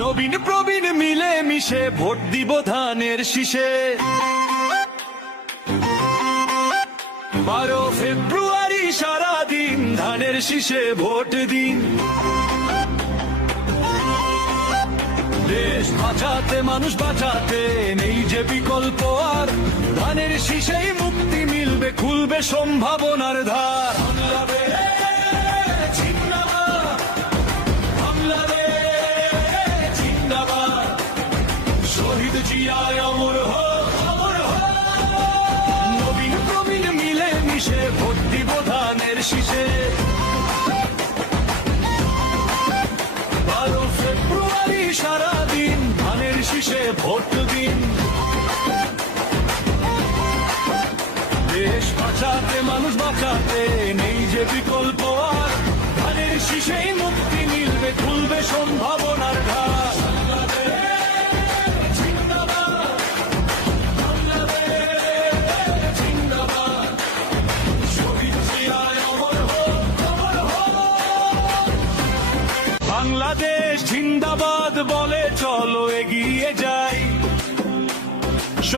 নবীন প্রবীণ মিলে মিশে ভোট দিব ধানের শীষে। 12 ফেব্রুয়ারি সারাদিন ধানের শীষে ভোট দিন। দেশ বাঁচাতে মানুষ বাঁচাতে নেই যে বিকল্প আর, ধানের শীষেই মুক্তি মিলবে, খুলবে সম্ভাবনার দ্বার। শহীদ জিয়ায় অমর হোক, অমর হোক। নবীন প্রবীণ মিলে মিশে ভোট দিব ধানের শীষে। 12 ফেব্রুয়ারি সারাদিন ধানের শীষে ভোট দিন। দেশ বাঁচাতে মানুষ বাঁচাতে নেই যে বিকল্প আর, ধানের শীষেই মুক্তি মিলবে, খুলবে সম্ভাবনার দ্বার। বাংলাদেশ জিন্দাবাদ বলে চলো এগিয়ে যাই।